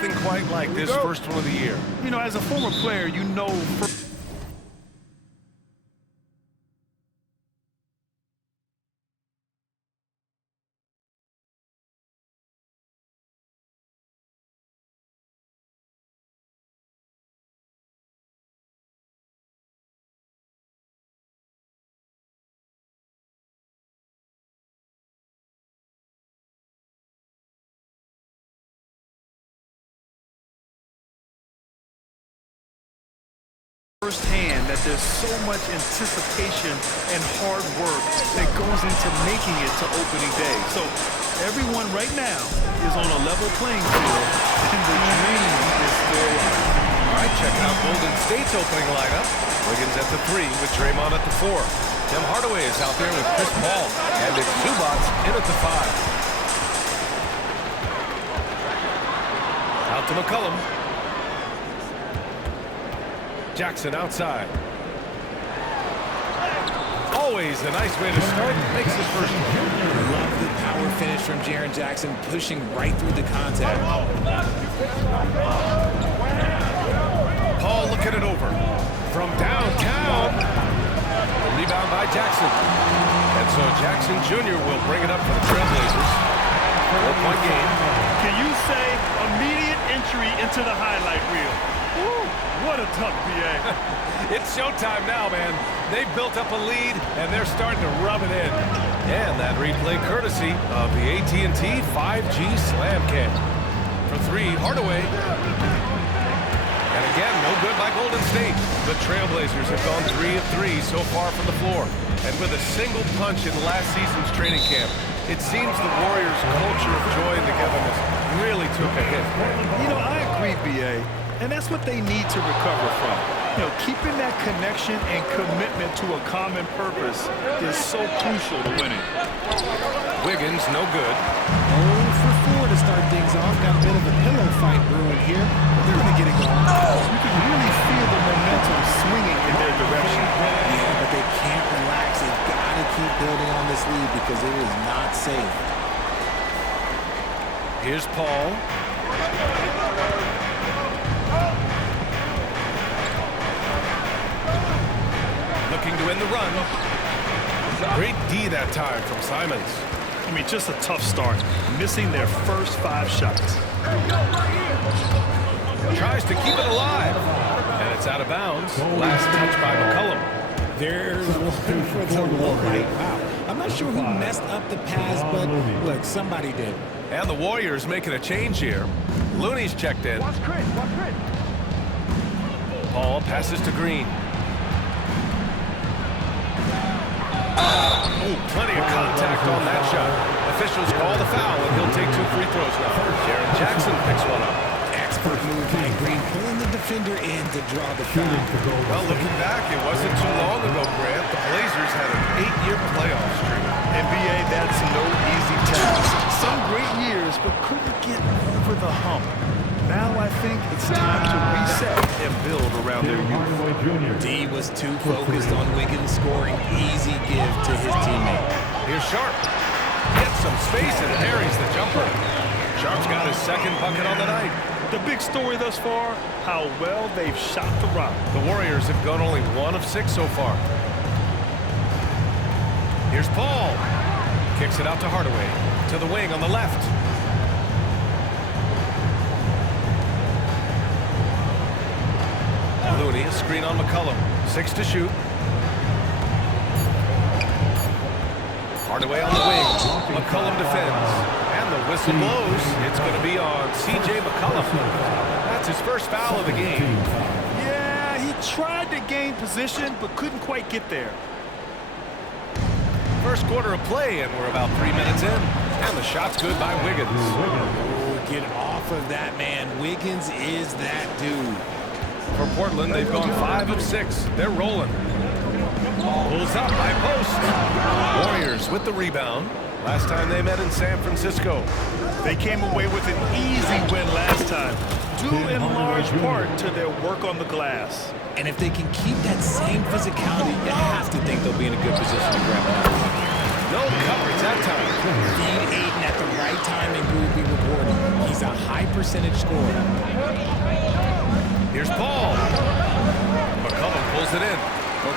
Nothing quite like this first one of the year. You know, as a former player, you know... firsthand that there's so much anticipation and hard work that goes into making it to opening day. So everyone right now is on a level playing field, and the dream is still alive. All right, checking out Golden State's opening lineup. Wiggins at the 3 with Draymond at the 4. Tim Hardaway is out there with Chris Paul, and it's Zubac in at the 5. Out to McCollum. Jackson outside. Always a nice way to start. Makes his first one. Love the power finish from Jaren Jackson, pushing right through the contact. Paul looking it over. From downtown. The rebound by Jackson. And so Jackson Jr. will bring it up for the Trailblazers. 4-point game. Can you say immediate entry into the highlight reel? Woo, what a tough BA. It's showtime now, man. They've built up a lead, and they're starting to rub it in. And that replay courtesy of the AT&T 5G Slam Cam. For 3, Hardaway. And again, no good by Golden State. The Trailblazers have gone 3 of 3 so far from the floor. And with a single punch in last season's training camp, it seems the Warriors' culture of joy and togetherness really took a hit. You know, I agree, BA. And that's what they need to recover from. You know, keeping that connection and commitment to a common purpose is so crucial to winning. Wiggins, no good. 0 for 4 to start things off. Got a bit of a pillow fight brewing here, but they're going to get it going. You can really feel the momentum swinging in their direction. Yeah, but they can't relax. They've got to keep building on this lead because it is not safe. Here's Paul. Looking to win the run. Great D that time from Simons. I mean, just a tough start. Missing their first 5 shots. Tries to keep it alive. And it's out of bounds. Last touch by McCollum. There's one for the low right. Wow. I'm not sure who messed up the pass, but look, somebody did. And the Warriors making a change here. Looney's checked in. Paul passes to Green. Oh, plenty of contact on that shot. Officials call the foul, and he'll take 2 free throws now. Jaren Jackson picks one up. Expert move by Green, pulling the defender in to draw the foul. Well, looking back, it wasn't too long ago, Grant. The Blazers had an 8-year playoff streak. NBA, that's no easy task. Some great years, but couldn't get over the hump. Now I think it's time to reset and build around their youth. D was too focused on Wiggins scoring. Easy give to his teammate. Here's Sharp. Gets some space and parries the jumper. Sharp's got his second bucket on the night. The big story thus far, how well they've shot the rock. The Warriors have gone only 1 of 6 so far. Here's Paul. Kicks it out to Hardaway. To the wing on the left. Looney, a screen on McCollum. 6 to shoot. Hardaway on the wing. McCollum defends. And the whistle blows. It's going to be on C.J. McCollum. That's his first foul of the game. Yeah, he tried to gain position, but couldn't quite get there. First quarter of play, and we're about 3 minutes in. And the shot's good by Wiggins. Oh, get off of that, man. Wiggins is that dude. For Portland, they've gone 5 of 6. They're rolling. Pulls up by post. Warriors with the rebound. Last time they met in San Francisco. They came away with an easy win last time, due in large part to their work on the glass. And if they can keep that same physicality, you have to think they'll be in a good position to grab another one. No coverage that time. Feed Ayton at the right time and you will be rewarded. He's a high high percentage scorer. Here's Paul. McCollum pulls it in.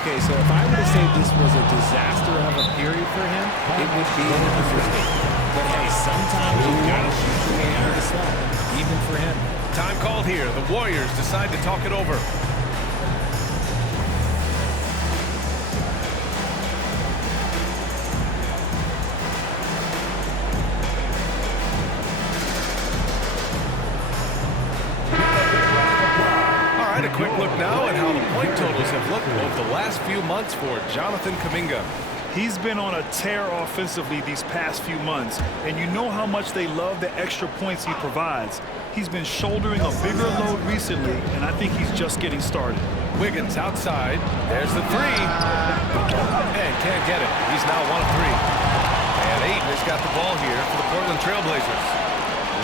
Okay, so if I were to say this was a disaster of a period for him, it would be an understatement. But hey, sometimes you've got to shoot your way out of the slump, even for him. Time called here. The Warriors decide to talk it over. A quick look now at how the point totals have looked over the last few months for Jonathan Kuminga. He's been on a tear offensively these past few months, and you know how much they love the extra points he provides. He's been shouldering a bigger load recently, and I think he's just getting started. Wiggins outside. There's the three. And can't get it. He's now 1 of 3. And Ayton has got the ball here for the Portland Trailblazers.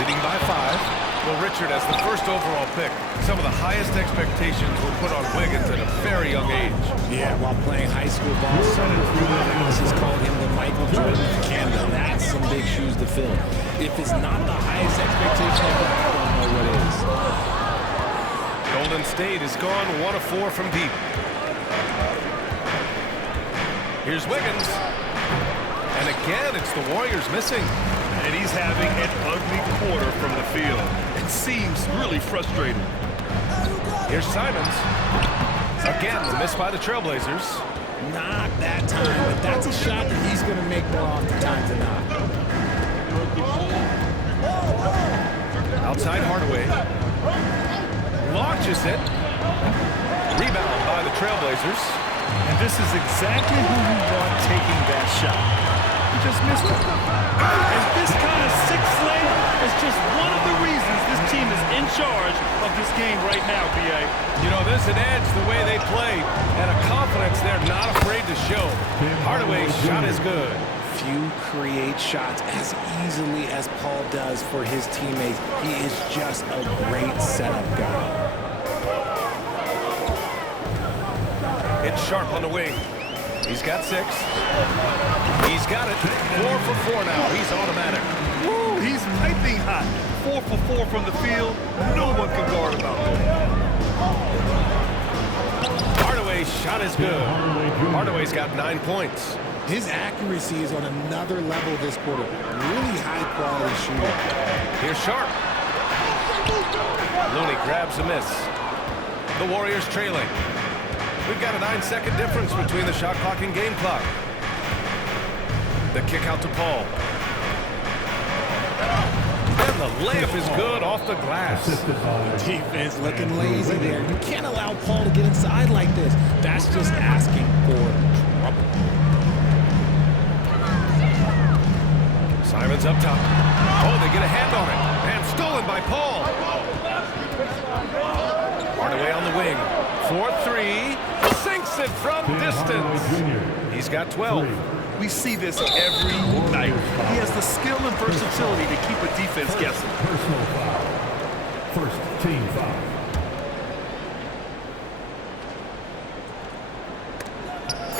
Leading by 5. Well, Richard, as the first overall pick, some of the highest expectations were put on Wiggins at a very young age. Yeah, while playing high school ball, some analysis called him the Michael Jordan of Canada. That's some big shoes to fill. If it's not the highest expectation, I don't know what is. Golden State has gone 1 of 4 from deep. Here's Wiggins. And again, it's the Warriors missing. And he's having an ugly quarter from the field. It seems really frustrating. Here's Simons. Again, the miss by the Trailblazers. Not that time, but that's a shot that he's going to make more oftentimes than not. Outside Hardaway. Launches it. Rebound by the Trailblazers. And this is exactly who you want taking that shot. He just missed it. And this kind of sixth lane is just one of the reasons this team is in charge of this game right now, B.A. You know, there's an edge the way they play and a confidence they're not afraid to show. Hardaway's shot is good. Few create shots as easily as Paul does for his teammates. He is just a great setup guy. It's Sharp on the wing. He's got 6. He's got it. 4 for 4 now. He's automatic. Woo, he's piping hot. 4 for 4 from the field. No one can guard him out there. Hardaway's shot is good. Hardaway's got 9 points. His accuracy is on another level this quarter. Really high-quality shooter. Here's Sharp. Looney grabs a miss. The Warriors trailing. We've got a 9-second difference between the shot clock and game clock. The kick out to Paul. And the layup is good off the glass. Defense looking lazy there. You can't allow Paul to get inside like this. That's just asking for trouble. Simons up top. Oh, they get a hand on it. And stolen by Paul. Hardaway on the wing. 4-3. Sinks it from distance. He's got 12. We see this every night. He has the skill and versatility to keep a defense guessing. Personal foul. First team foul.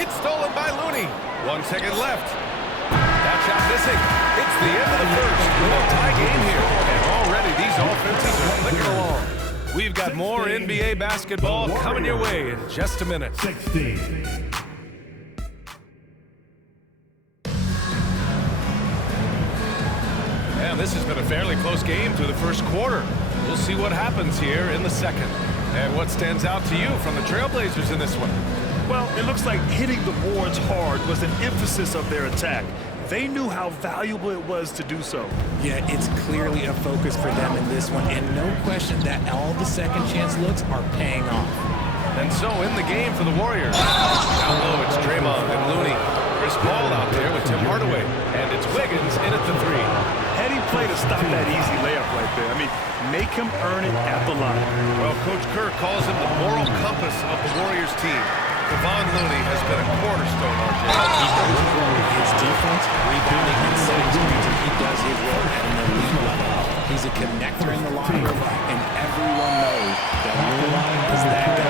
It's stolen by Looney. 1 second left. That shot missing. It's the end of the first. We'll tie game here. And already these offenses are clicking along. We've got more NBA basketball coming your way in just a minute. 16. And this has been a fairly close game through the first quarter. We'll see what happens here in the second. And what stands out to you from the Trailblazers in this one? Well, it looks like hitting the boards hard was an emphasis of their attack. They knew how valuable it was to do so. Yeah, it's clearly a focus for them in this one, and no question that all the second chance looks are paying off. And so in the game for the Warriors. Down low, it's Draymond and Looney. Chris Paul out there with Tim Hardaway. And it's Wiggins in at the 3. Heady play to stop that easy layup right there. I mean, make him earn it at the line. Well, Coach Kerr calls him the moral compass of the Warriors team. Kevon Looney has been a cornerstone, RJ. His defense, rebounding, and setting screens, and he does his role at an elite level. He's a connector in the locker room, and everyone knows that Looney is that guy.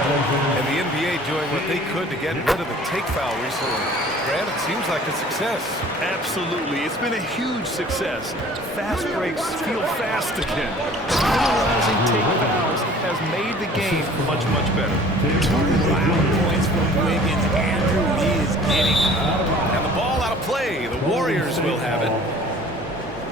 And the NBA doing what they could to get rid of the take foul recently. Grant, it seems like a success. Absolutely. It's been a huge success. Fast breaks feel fast again. Penalizing take fouls has made the game much, much better. 2 loud points from Wiggins. Andrew, he is getting up. And the ball out of play. The Warriors will have it.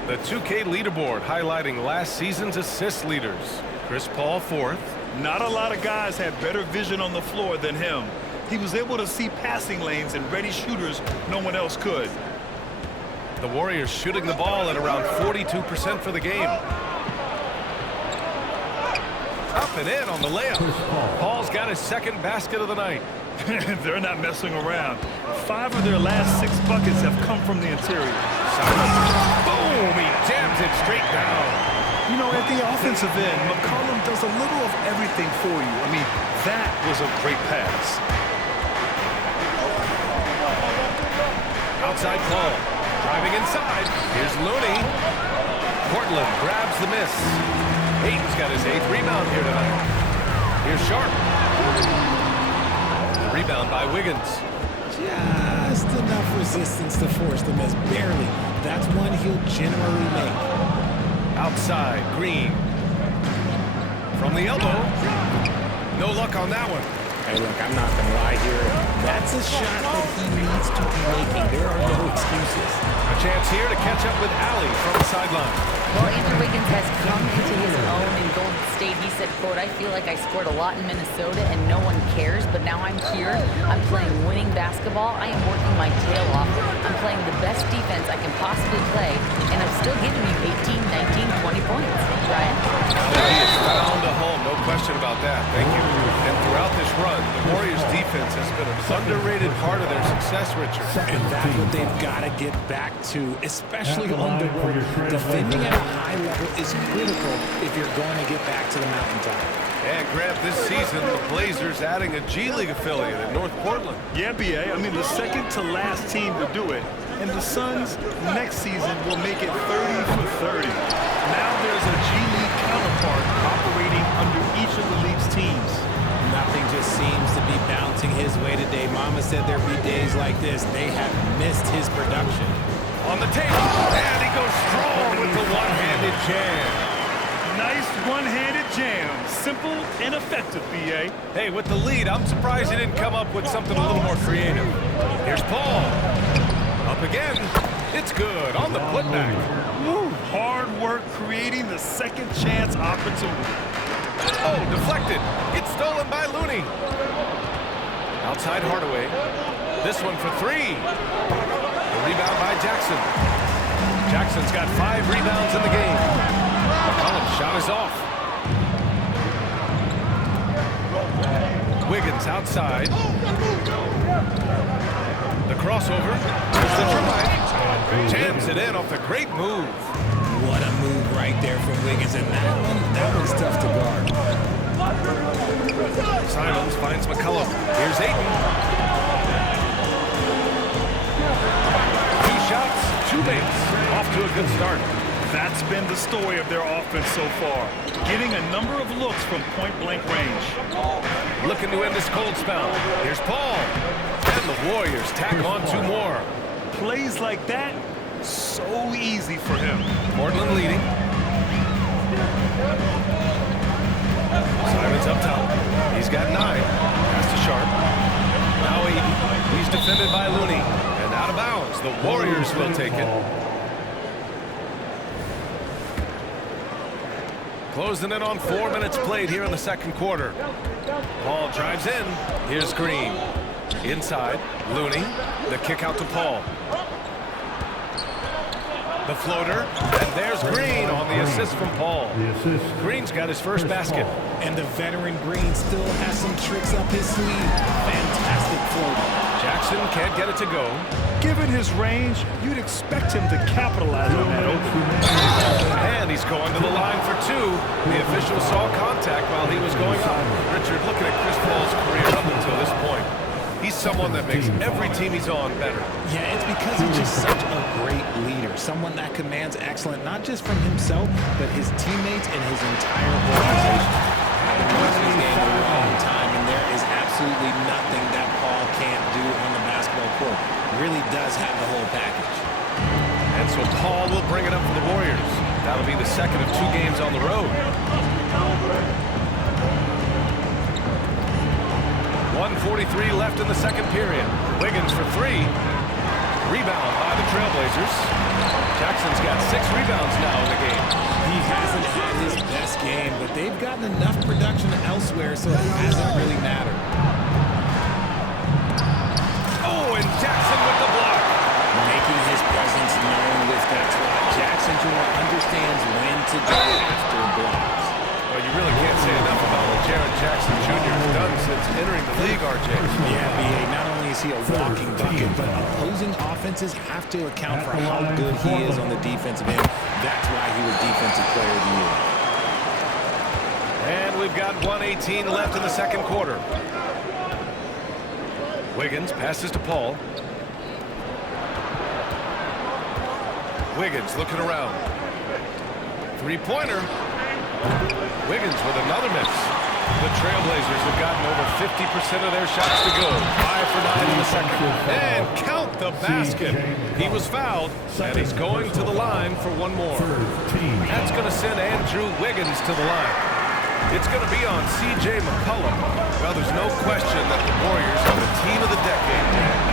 The 2K leaderboard highlighting last season's assist leaders. Chris Paul 4th. Not a lot of guys had better vision on the floor than him. He was able to see passing lanes and ready shooters no one else could. The Warriors shooting the ball at around 42% for the game. Up and in on the layup. Paul's got his second basket of the night. They're not messing around. 5 of their last 6 buckets have come from the interior. Boom! He jams it straight down. You know, at the offensive end, McCollum does a little of everything for you. I mean, that was a great pass. Outside Paul. Driving inside. Here's Looney. Portland grabs the miss. Ayton's got his 8th rebound here tonight. Here's Sharp. The rebound by Wiggins. Just enough resistance to force the miss. Barely. That's one he'll generally make. Outside, Green. From the elbow. No luck on that one. Hey, look, I'm not going to lie here. That's a shot that he needs to be making. There are no excuses. A chance here to catch up with Allie from the sideline. Well, Andrew Wiggins has come into his own in Golden State. He said, quote, I feel like I scored a lot in Minnesota and no one cares, but now I'm here. I'm playing winning basketball. I am working my tail off. I'm playing the best defense I can possibly play, and I'm still giving you 18, 19, 20 points. Ryan? He has found a home, no question about that. Thank you. And throughout this run, the Warriors' defense has been an underrated part of their success, Richard. And that's what they've got to get back to, especially on the road. Defending at a high level is critical if you're going to get back to the mountaintop. And Grant, this season, the Blazers adding a G League affiliate in North Portland. Yeah, B.A. I mean, the second to last team to do it. And the Suns next season will make it 30 for 30. Now there's a G League counterpart operating under each of the league's teams. Nothing just seems to be bouncing his way today. Mama said there'd be days like this. They have missed his production. On the table, and he goes strong with the one-handed jam. Nice one-handed jam. Simple and effective, B.A. Hey, with the lead, I'm surprised he didn't come up with something a little more creative. Here's Paul. Up again. It's good on the putback. Woo, hard work creating the second chance opportunity. Oh, deflected. It's stolen by Looney. Outside Hardaway. This one for 3. The rebound by Jackson. Jackson's got 5 rebounds in the game. McCollum's shot is off. Wiggins outside. The crossover. There's the drive. Jams it in off the great move. What a move right there from Wiggins. And that one's tough to guard. Simons finds McCollum. Here's Ayton. 2 shots, 2 makes. Off to a good start. That's been the story of their offense so far. Getting a number of looks from point-blank range. Looking to end this cold spell. Here's Paul. And the Warriors tack on 2 more. Plays like that, so easy for him. Portland leading. Simons up top. He's got 9. Pass to Sharp. Now Ayton. He's defended by Looney. And out of bounds. The Warriors will take it. Closing in on 4 minutes played here in the second quarter. Paul drives in. Here's Green. Inside. Looney. The kick out to Paul. The floater. And there's Green on the assist from Paul. Green's got his first basket. And the veteran Green still has some tricks up his sleeve. Fantastic floater. Jackson can't get it to go. Given his range, you'd expect him to capitalize on that opening. And he's going to the line for 2. The official saw contact while he was going up. Richard, looking at Chris Paul's career up until this point, He's someone that makes every team he's on better. Yeah, it's because he's just such a great leader. Someone that commands excellence, not just from himself, but his teammates and his entire organization. I've been watching this game a long time, and there is absolutely nothing that Paul can't do on the basketball court. He really does have the whole package. And so Paul will bring it up for the Warriors. That'll be the second of 2 games on the road. 1:43 left in the second period. Wiggins for 3. Rebound by the Trailblazers. Jackson's got 6 rebounds now in the game. He hasn't had his best game, but they've gotten enough production elsewhere, so it hasn't really mattered. Oh, and Jackson with the block. Making his presence known with that spot. Jackson Jr. understands when to go after blocks. Well, you really can't say enough about what Jaren Jackson Jr. has done since entering the league, RJ. Yeah, B.A., not only is he a walking bucket, but opposing offenses have to account for how good he is on the defensive end. That's why he was Defensive Player of the Year. And we've got 1:18 left in the second quarter. Wiggins passes to Paul. Wiggins looking around. 3-pointer. Wiggins with another miss. The Trailblazers have gotten over 50% of their shots to go. 5 for 9 in the second. And count the basket. He was fouled, and he's going to the line for one more. That's going to send Andrew Wiggins to the line. It's going to be on C.J. McCollum. Well, there's no question that the Warriors are the team of the decade.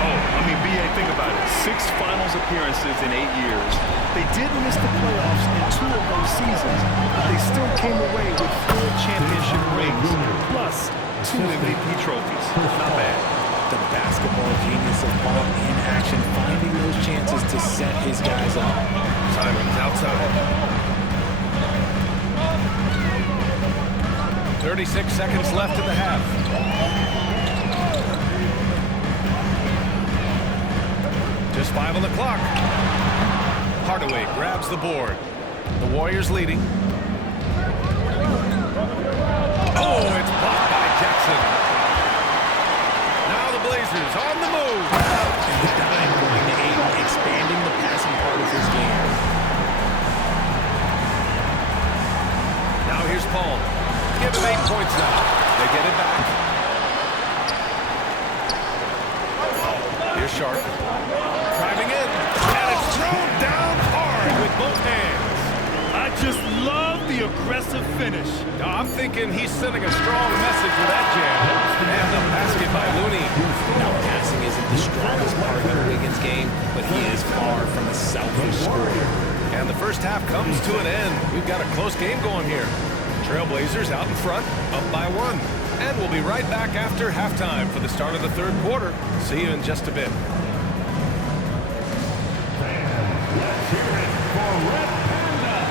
Oh, I mean, B.A., think about it. 6 finals appearances in 8 years. They did miss the playoffs in 2 of those seasons, but they still came away with 4 championship rings, plus 2 MVP trophies. Not bad. The basketball genius of Paul in action, finding those chances to set his guys up. Simon's outside. 36 seconds left in the half. Just 5 on the clock. Hardaway grabs the board. The Warriors leading. Oh, it's blocked by Jackson. Now the Blazers on the move. And the dime going to Ayton, expanding the passing part of his game. Now here's Paul. Give him 8 points now. They get it back. Here's Sharp. Driving in. And it's thrown down hard with both hands. I just love the aggressive finish. Now, I'm thinking he's sending a strong message with that jam. And the basket by Looney. Now, passing isn't the strongest part of Wiggins' game, but he is far from a selfish scorer. And the first half comes to an end. We've got a close game going here. Trailblazers out in front, up by 1. And we'll be right back after halftime for the start of the third quarter. See you in just a bit. Let's hear it for Red Panda.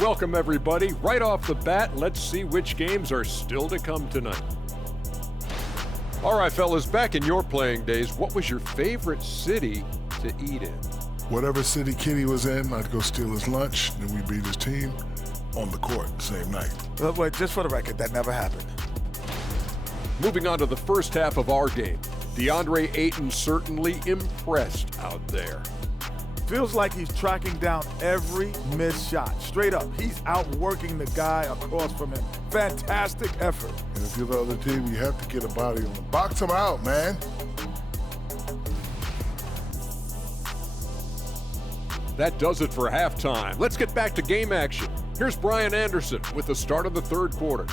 Welcome, everybody. Right off the bat, let's see which games are still to come tonight. All right, fellas, back in your playing days, what was your favorite city to eat in? Whatever city Kenny was in, I'd go steal his lunch, then we beat his team on the court the same night. Wait, just for the record, that never happened. Moving on to the first half of our game. DeAndre Ayton certainly impressed out there. Feels like he's tracking down every missed shot. Straight up, he's outworking the guy across from him. Fantastic effort. And if you're the other team, you have to get a body on him. Box him out, man. That does it for halftime. Let's get back to game action. Here's Brian Anderson with the start of the third quarter.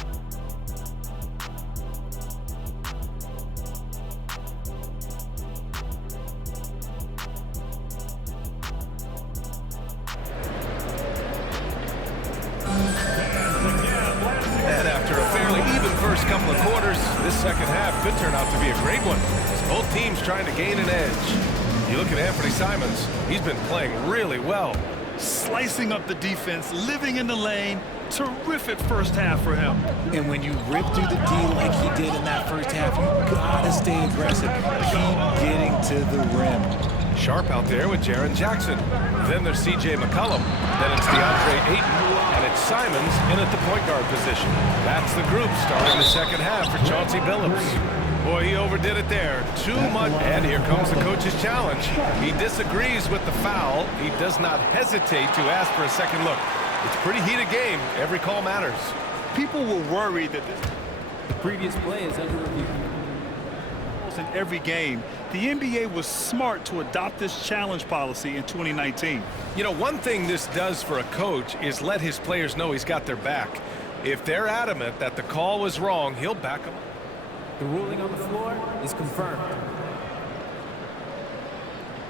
And after a fairly even first couple of quarters, this second half could turn out to be a great one, as both teams trying to gain an edge. You look at Anthony Simons, he's been playing really well. Slicing up the defense, living in the lane. Terrific first half for him. And when you rip through the D like he did in that first half, you gotta stay aggressive. Keep getting to the rim. Sharp out there with Jaren Jackson. Then there's C.J. McCollum. Then it's DeAndre Ayton. And it's Simons in at the point guard position. That's the group starting the second half for Chauncey Billups. Boy, he overdid it there. Too much. And here comes the coach's challenge. He disagrees with the foul. He does not hesitate to ask for a second look. It's a pretty heated game. Every call matters. People were worried that this Previous play is under review. in every game. The NBA was smart to adopt this challenge policy in 2019. You know, one thing this does for a coach is let his players know he's got their back. If they're adamant that the call was wrong, he'll back them. The ruling on the floor is confirmed.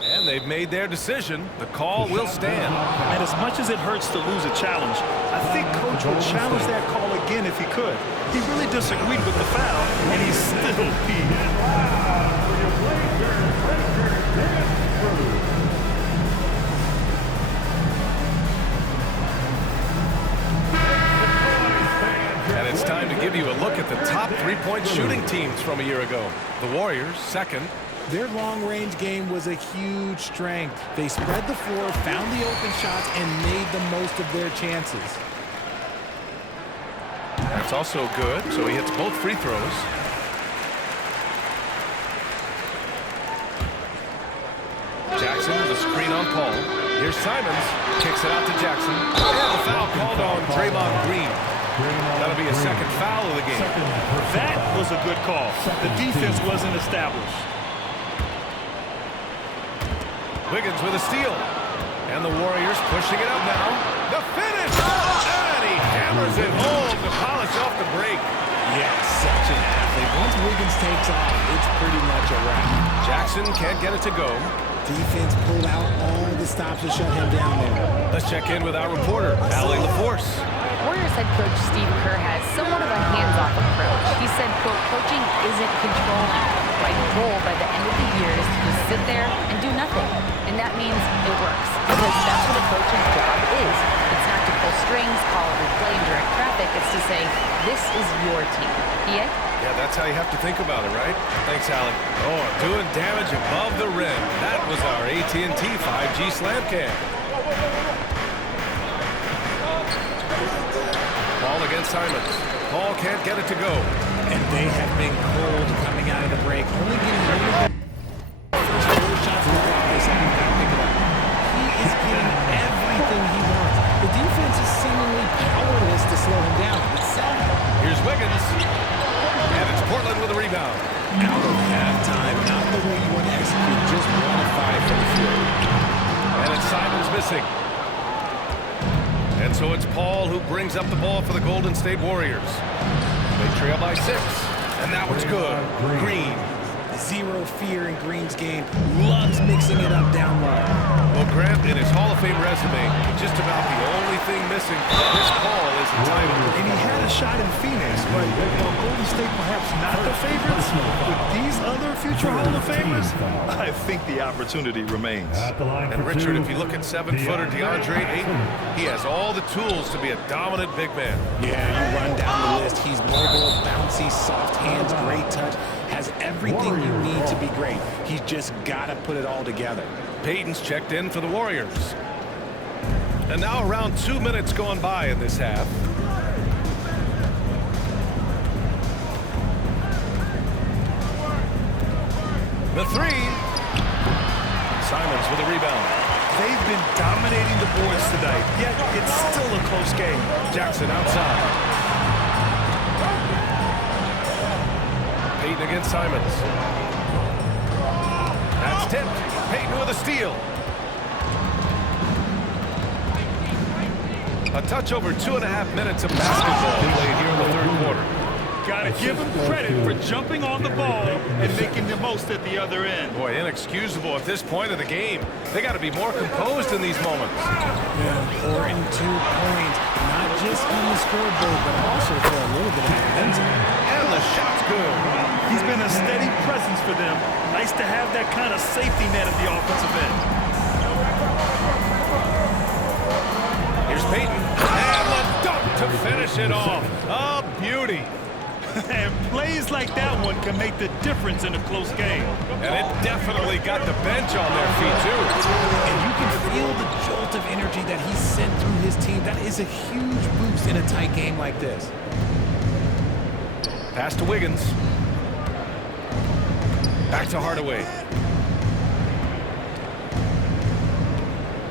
And they've made their decision. The call will stand. And as much as it hurts to lose a challenge, I think Coach would challenge that call again if he could. He really disagreed with the foul, and he's still peeved. And it's time to give you a look at the top three-point shooting teams from a year ago. The Warriors, second. Their long-range game was a huge strength. They spread the floor, found the open shots, and made the most of their chances. That's also good, so he hits both free throws. Jackson with a screen on Paul. Here's Simons, kicks it out to Jackson. And the foul called on Draymond Green. That'll be a second foul of the game. That was a good call. The defense wasn't established. Wiggins with a steal. And the Warriors pushing it up now. The finish! And he hammers it home to polish off the break. Yeah, such an athlete. Once Wiggins takes off, it's pretty much a wrap. Jackson can't get it to go. Defense pulled out all the stops to shut him down there. Let's check in with our reporter, Allie LaForce. Warriors head coach Steve Kerr has somewhat of a hands-off approach. He said, quote, coaching isn't controlling. My goal by the end of the year is to just sit there and do nothing. And that means it works. Because that's what a coach's job is. It's not to pull strings, call every play, and direct traffic. It's to say, this is your team. Yeah? Yeah, that's how you have to think about it, right? Thanks, Allie. Oh, doing damage above the rim. That was our AT&T 5G Slam Cam. Paul against Simons. Paul can't get it to go. And they have been cold coming out of the break. Only getting one of the first four shots of the clock. They said, "You've got to pick it up." He is getting everything he wants. The defense is seemingly powerless to slow him down. It's sad. Here's Wiggins. And it's Portland with a rebound. Out of halftime, not the way you want to execute. Just 1 of 5 from the field. And it's Simons missing. And so it's Paul who brings up the ball for the Golden State Warriors. They trail by 6. And that one's good. Green. Zero fear in Green's game. Loves mixing it up down low. Well, Grant, in his Hall of Fame resume, just about the only thing missing from Chris Paul is a title. And he had a shot in Phoenix, but while Golden State perhaps not the favorites, with these other future Hall of Famers, I think the opportunity remains. And Richard, if you look at 7-footer DeAndre Ayton, he has all the tools to be a dominant big man. Yeah, you run down the list. He's mobile, bouncy, soft hands, great touch. Has everything you need to be great. He's just got to put it all together. Payton's checked in for the Warriors. And now around 2 minutes gone by in this half. The three. Simons with a rebound. They've been dominating the boards tonight, yet it's still a close game. Jackson outside. Payton against Simons. That's tipped. Payton with a steal. A touch over 2.5 minutes of basketball played here in the third quarter. Got to give him credit for jumping on the ball and making the most at the other end. Boy, inexcusable at this point of the game. They got to be more composed in these moments. Important 2 points, not just on the scoreboard, but also for a little bit of momentum. And the shot's good. He's been a steady presence for them. Nice to have that kind of safety net at the offensive end. Here's Payton. And the dunk to finish it off. A beauty. And plays like that one can make the difference in a close game. And it definitely got the bench on their feet, too. And you can feel the jolt of energy that he sent through his team. That is a huge boost in a tight game like this. Pass to Wiggins. Back to Hardaway.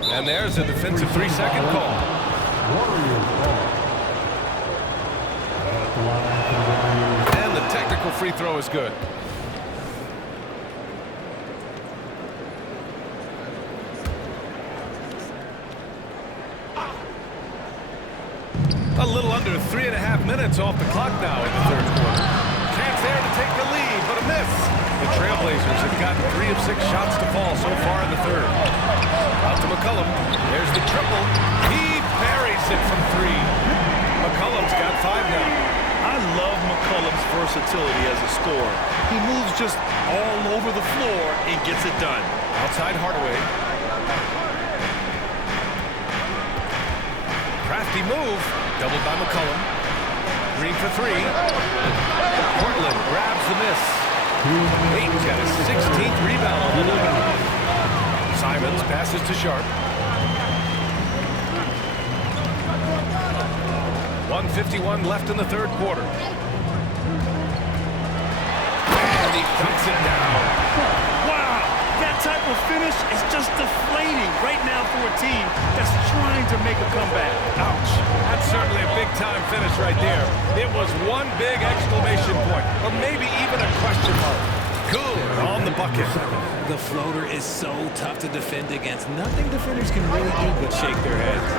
And there's a defensive 3-second call. And the technical free throw is good. A little under 3.5 minutes off the clock now in the third quarter. Chance there to take the lead, but a miss. The Trailblazers have gotten 3 of 6 shots to fall so far in the third. Out to McCollum. There's the triple. He buries it from 3. McCollum's got 5 now. I love McCollum's versatility as a scorer. He moves just all over the floor and gets it done. Outside Hardaway. Crafty move. Doubled by McCollum. Green for 3. Portland grabs the miss. Payton's got his 16th rebound on the night. Simons passes to Sharp. 1:51 left in the third quarter. And he dunks it down. Wow, that type of finish is just deflating right now for a team that's trying to make a comeback. Ouch. That's certainly a big-time finish right there. It was one big exclamation point, or maybe even a question mark. Good on the bucket. The floater is so tough to defend against. Nothing defenders can really do but shake their heads.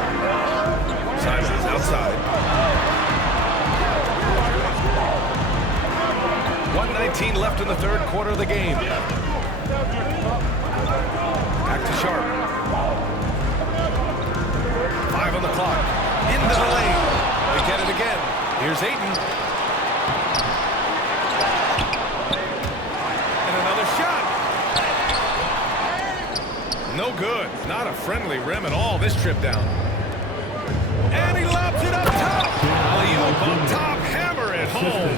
Simons outside. 1:19 left in the third quarter of the game. Back to Sharp. 5 on the clock. Into the lane. They get it again. Here's Ayton. And another shot. No good. Not a friendly rim at all this trip down. And he lobs it up top. Alley-oop up top. Hammer it home.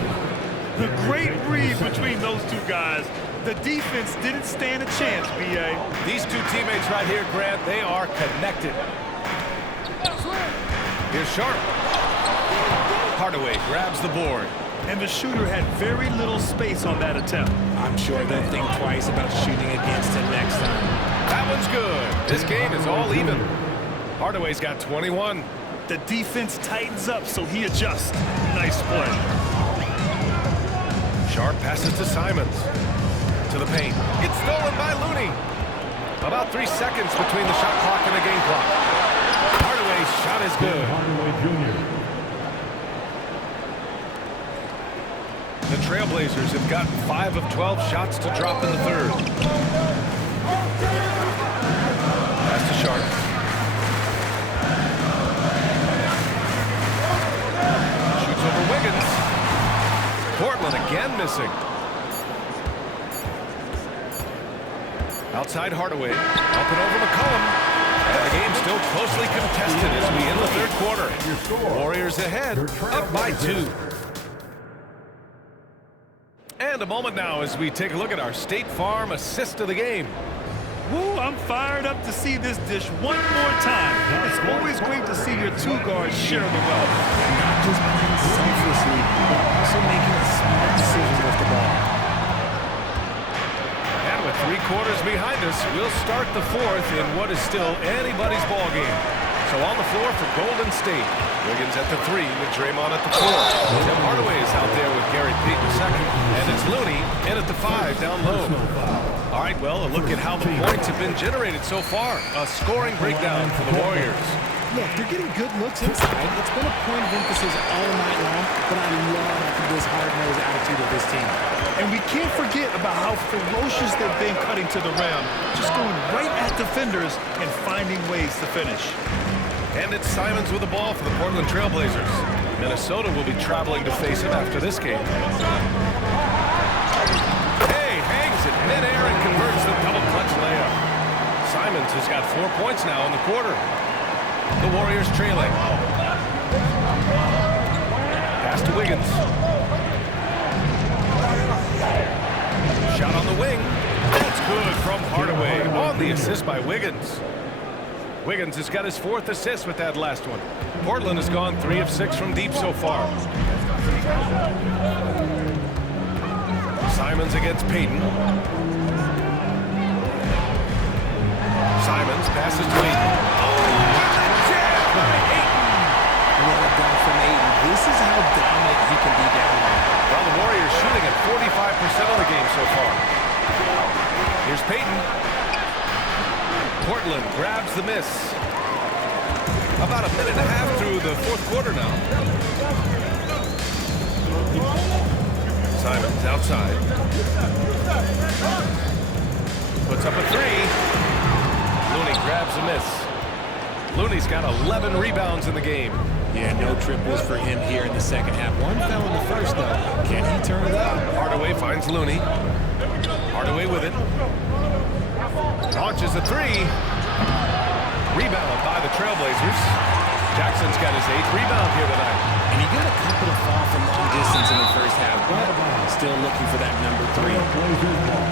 The great read between those two guys. The defense didn't stand a chance, B.A. These two teammates right here, Grant, they are connected. Here's Sharp. Hardaway grabs the board. And the shooter had very little space on that attempt. I'm sure they'll think twice about shooting against him next time. That one's good. This game is all even. Hardaway's got 21. The defense tightens up, so he adjusts. Nice play. Sharp passes to Simons. To the paint. It's stolen by Looney. About 3 seconds between the shot clock and the game clock. Hardaway's shot is good. The Trailblazers have gotten 5 of 12 shots to drop in the third. Pass to Sharp. Shoots over Wiggins. Portland again missing. Outside Hardaway. Up and over McCollum. And the game's still closely contested as we end the third quarter. Warriors ahead, up by 2. And a moment now as we take a look at our State Farm assist of the game. Woo, I'm fired up to see this dish one more time. It's always great to see your two guards share the wealth. Not just playing selflessly, but also making a smart decision with the ball. And 3 quarters behind us. We'll start the 4th in what is still anybody's ball game. So on the floor for Golden State. Wiggins at the 3 with Draymond at the 4. Tim Hardaway is out there with Gary Payton second. And it's Looney in at the 5 down low. All right, well, a look at how the points have been generated so far. A scoring breakdown for the Warriors. Look, they're getting good looks inside. It's been a point of emphasis all night long, but I love this hard-nosed attitude of this team. And we can't forget about how ferocious they've been cutting to the rim, just going right at defenders and finding ways to finish. And it's Simons with the ball for the Portland Trailblazers. Minnesota will be traveling to face him after this game. Hey, hangs it midair and converts the double clutch layup. Simons has got 4 points now in the quarter. The Warriors trailing. Pass to Wiggins. Shot on the wing. That's good from Hardaway on the assist by Wiggins. Wiggins has got his 4th assist with that last one. Portland has gone 3 of 6 from deep so far. Simons against Payton. Simons passes to Ayton. Well done from Ayton. This is how dominant he can be down there. Well, the Warriors shooting at 45% of the game so far. Here's Payton. Portland grabs the miss. About a minute and a half through the 4th quarter now. Simons outside. Puts up a 3. Looney grabs a miss. Looney's got 11 rebounds in the game. Yeah, no triples for him here in the second half. One fell in the first, though. Can he turn it up? Hardaway finds Looney. Hardaway with it. Launches a 3. Rebound by the Trailblazers. Jackson's got his 8th rebound here tonight. And he got a couple to fall from long distance in the first half, but still looking for that number 3.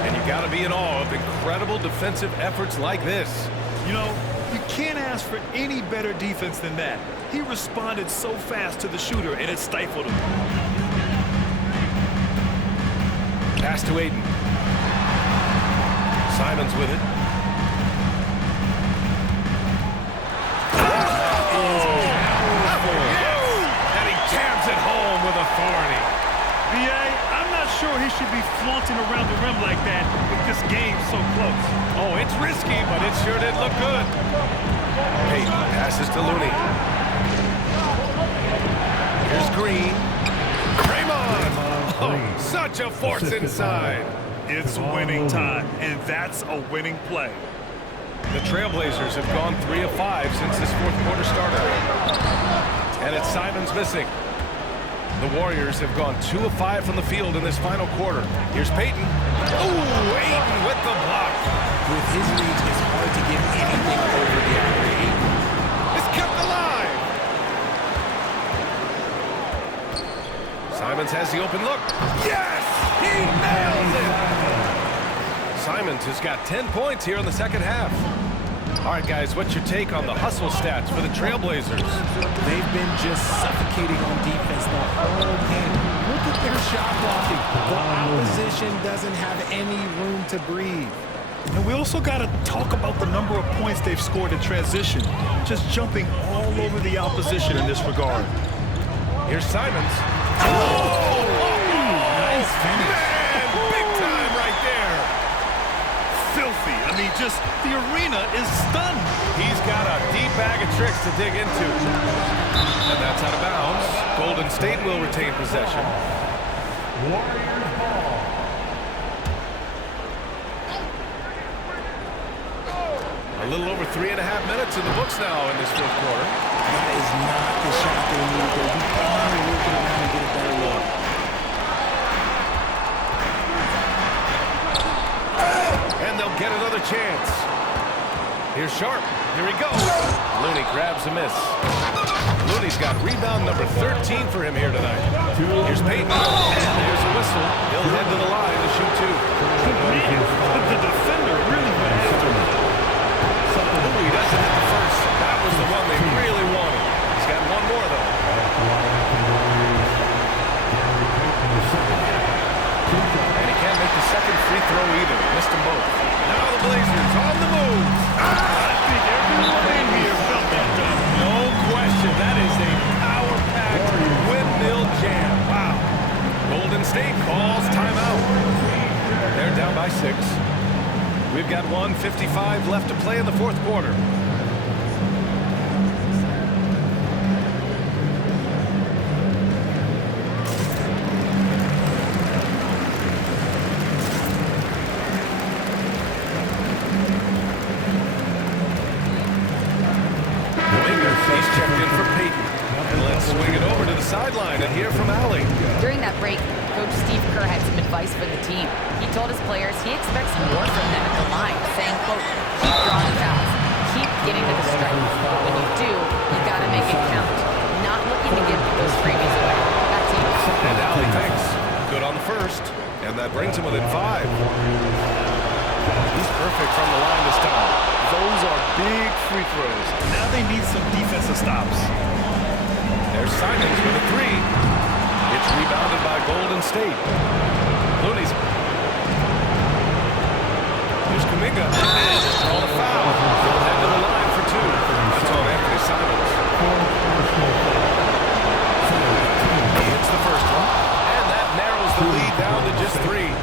And you got to be in awe of incredible defensive efforts like this. You know, you can't ask for any better defense than that. He responded so fast to the shooter, and it stifled him. Pass to Ayton. Simons with it. And he jams it home with authority. B.A., I'm not sure he should be flaunting around the rim like that with this game so close. Oh, it's risky, but it sure did look good. Payton passes to Looney. Here's Green. Draymond. Oh, such a force inside. It's winning time, and that's a winning play. The Trailblazers have gone 3 of 5 since this 4th quarter started. And it's Simons missing. The Warriors have gone 2 of 5 from the field in this final quarter. Here's Payton. Oh, Ayton with the block. With his reach, it's hard to give anything over the DeAndre Ayton. It's kept alive. Simons has the open look. Yes! He nails it! Simons has got 10 points here in the second half. All right, guys, what's your take on the hustle stats for the Trailblazers? They've been just suffocating on defense the whole game. Look at their shot blocking. The opposition doesn't have any room to breathe. And we also got to talk about the number of points they've scored in transition, just jumping all over the opposition in this regard. Here's Simons. Oh! Nice finish. Man, big time right there. Filthy. I mean, just the arena is stunned. He's got a deep bag of tricks to dig into. And that's out of bounds. Golden State will retain possession. Warriors ball. A little over 3.5 minutes in the books now in this 4th quarter. That is not the shot they need. They'll be looking around and get a better look. And they'll get another chance. Here's Sharp. Here he goes. Looney grabs a miss. Looney's got rebound number 13 for him here tonight. Here's Payton. And there's a whistle. He'll head to the line to shoot 2. Man, the defender really went after him. Oh, he doesn't hit the first. That was the one they really wanted. He's got one more, though. And he can't make the second free throw either. Missed them both. State calls timeout. They're down by 6. We've got 1:55 left to play in the fourth quarter. He's checked in for Peyton. And let's swing it over to the sideline and hear from Allie. During that break, Coach Steve Kerr had some advice for the team. He told his players he expects more from them at the line, saying, quote, keep drawing fouls, keep getting to the strike. But when you do, you got to make it count. Not looking to give those freebies away. Back to you. And Allie thinks. Good on the first. And that brings him within 5. He's perfect from the line this time. Those are big free throws. Now they need some defensive stops. There's Simons with a 3. It's rebounded by Golden State. Looney's. Here's Kuminga. And it's on a foul. He'll head to the line for 2. That's on Anthony Simons. He hits the first one. And that narrows the lead down to just 3.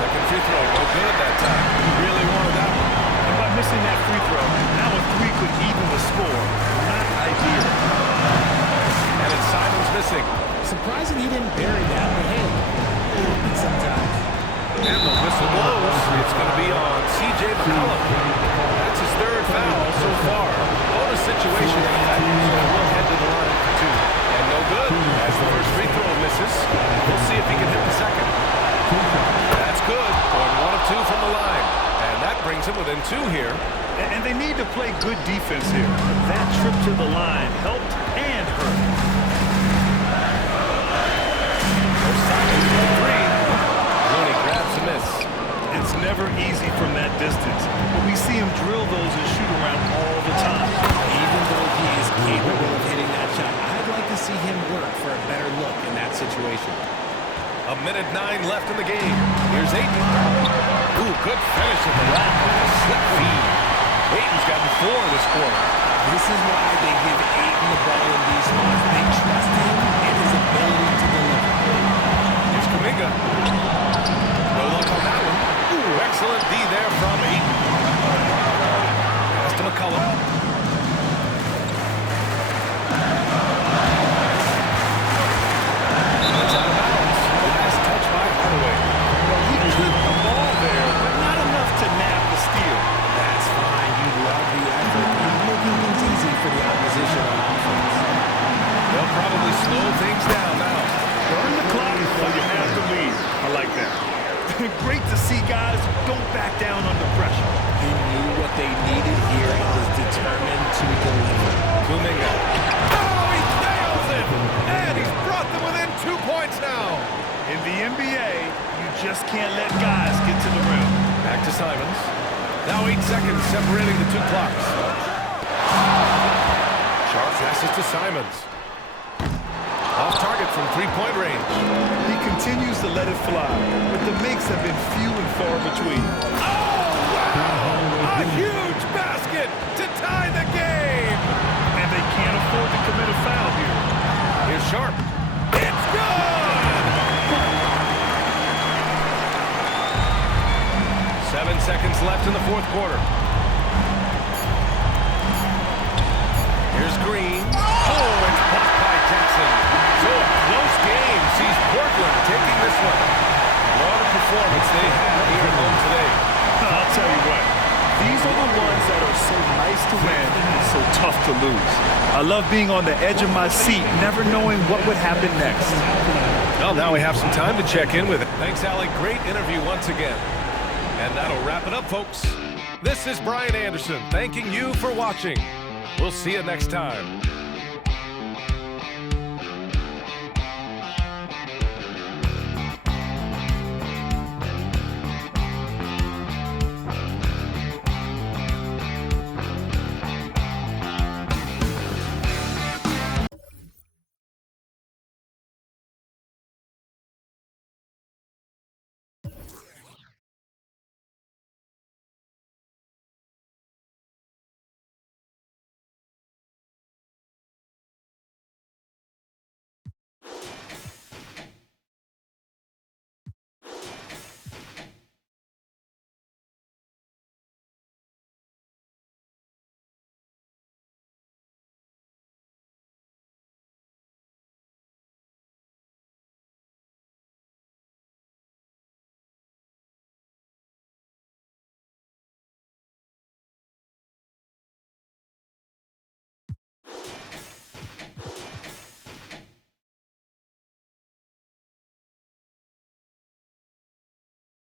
Second free throw, no good that time. He really wanted that one. And by missing that free throw, now a 3 could even the score. Not ideal. And it's Simons missing. Surprising he didn't bury that, but hey, it happens sometimes. And the whistle blows. It's going to be on C.J. McCollum. That's his 3rd foul so far. Bonus situation in effect, so we'll head to the line for 2. And no good, as the first free throw misses. We'll see if he can hit the second. That's good, going 1 of 2 from the line. And that brings him within 2 here. And they need to play good defense here. That trip to the line helped and hurt. There's Simons for 3. Looney grabs a miss. It's never easy from that distance, but we see him drill those and shoot around all the time. Even though he is capable of hitting that shot, I'd like to see him work for a better look in that situation. 1:09 left in the game. Here's Ayton. Ooh, good finish at the rack with a slip feed. Ayton's gotten 4 this quarter. This is why they give Ayton the ball in these spots. They trust him and his ability to deliver. Here's Kuminga. No luck on that one. Ooh, excellent D there from Ayton. Pass to McCollum. It's out of bounds. Last touch by Hardaway. Well, he took the ball there, but not enough to nab the steal. That's fine. You love the effort. He's making things easy for the opposition on offense. They'll probably slow things down now. Burn the clock while you have the lead. I like that. Great to see guys don't back down under pressure. He knew what they needed here and was determined to deliver. Kuminga. Oh, he nails it! And he's brought them within 2 points now. In the NBA, you just can't let guys get to the rim. Back to Simons. Now 8 seconds separating the 2 clocks. Sharp passes to Simons. Off target from 3-point range. He continues to let it fly, but the makes have been few and far between. Oh, wow! A huge basket to tie the game! And they can't afford to commit a foul here. Here's Sharp. It's good! 7 seconds left in the fourth quarter. Here's Green. Oh, it's blocked by Jackson. So a close game sees Portland taking this one. What a performance they had here at home today. I'll tell you what, these are the ones that are so nice to win and so tough to lose. I love being on the edge of my seat, never knowing what would happen next. Well, now we have some time to check in with it. Thanks, Allie. Great interview once again. And that'll wrap it up, folks. This is Brian Anderson thanking you for watching. We'll see you next time.